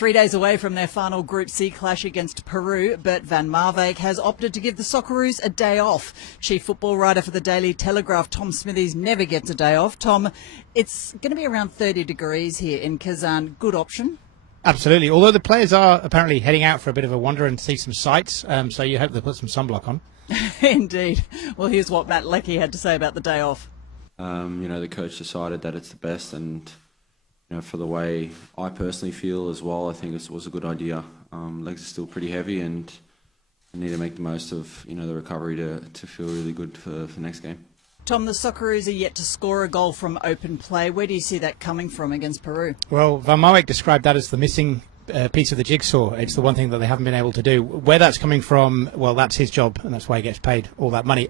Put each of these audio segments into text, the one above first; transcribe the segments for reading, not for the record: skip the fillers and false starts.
3 days away from their final Group C clash against Peru, Bert van Marwijk has opted to give the Socceroos a day off. Chief football writer for the Daily Telegraph, Tom Smithies, never gets a day off. Tom, it's going to be around 30 degrees here in Kazan. Good option? Absolutely, although the players are apparently heading out for a bit of a wander and see some sights, so you hope they put some sunblock on. Indeed. Well, here's what Matt Leckie had to say about the day off. The coach decided that it's the best, and for the way I personally feel as well, I think it was a good idea. Legs are still pretty heavy, and I need to make the most of the recovery to feel really good for next game. Tom, the Socceroos are yet to score a goal from open play. Where do you see that coming from against Peru? Well, Van Marwijk described that as the missing piece of the jigsaw. It's the one thing that they haven't been able to do. Where that's coming from, well, that's his job, and that's why he gets paid all that money.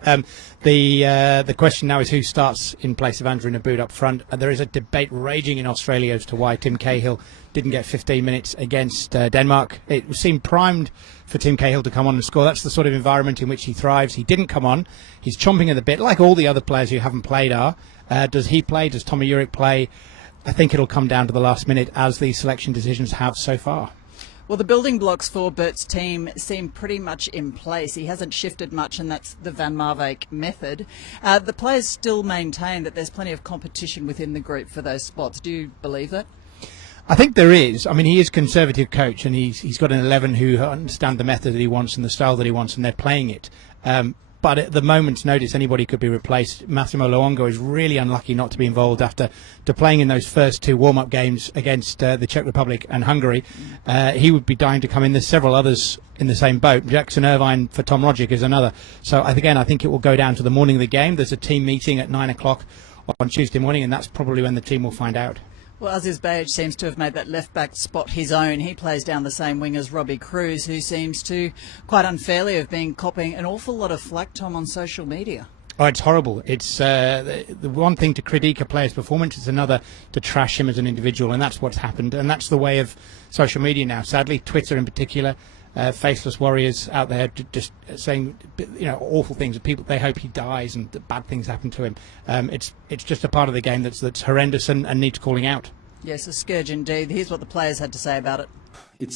The question now is who starts in place of Andrew Nabood up front. There is a debate raging in Australia as to why Tim Cahill didn't get 15 minutes against Denmark. It seemed primed for Tim Cahill to come on and score. That's the sort of environment in which he thrives. He didn't come on. He's chomping at the bit, like all the other players who haven't played are. Does he play? Does Tomi Juric play? I think it'll come down to the last minute, as these selection decisions have so far. Well, the building blocks for Bert's team seem pretty much in place. He hasn't shifted much, and that's the Van Marwijk method. The players still maintain that there's plenty of competition within the group for those spots. Do you believe that? I think there is. I mean, he is a conservative coach, and he's got an 11 who understand the method that he wants and the style that he wants, and they're playing it. But at the moment's notice, anybody could be replaced. Massimo Luongo is really unlucky not to be involved after playing in those first two warm-up games against the Czech Republic and Hungary. He would be dying to come in. There's several others in the same boat. Jackson Irvine for Tom Rogic is another. So, again, I think it will go down to the morning of the game. There's a team meeting at 9 o'clock on Tuesday morning, and that's probably when the team will find out. Well, Aziz Behich seems to have made that left-back spot his own. He plays down the same wing as Robbie Cruz, who seems to, quite unfairly, have been copping an awful lot of flack, Tom, on social media. Oh, it's horrible. It's the one thing to critique a player's performance, it's another to trash him as an individual, and that's what's happened. And that's the way of social media now, sadly, Twitter in particular. Faceless warriors out there just saying awful things. People, they hope he dies and that bad things happen to him. It's just a part of the game that's horrendous and needs calling out. Yes, a scourge indeed. Here's what the players had to say about it. It's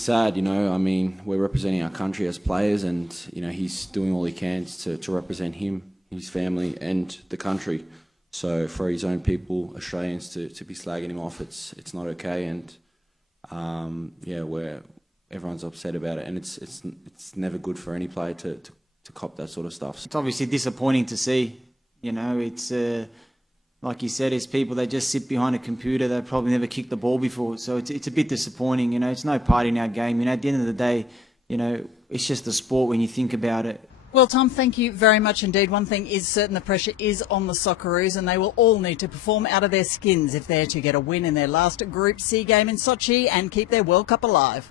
sad, I mean, we're representing our country as players, and he's doing all he can to represent him, his family, and the country. So for his own people, Australians, to be slagging him off, it's not okay, and everyone's upset about it, and it's never good for any player to cop that sort of stuff. It's obviously disappointing to see. It's like you said, it's people that just sit behind a computer. They've probably never kicked the ball before, so it's a bit disappointing. It's no part in our game. At the end of the day, it's just a sport when you think about it. Well, Tom, thank you very much indeed. One thing is certain, the pressure is on the Socceroos, and they will all need to perform out of their skins if they're to get a win in their last Group C game in Sochi and keep their World Cup alive.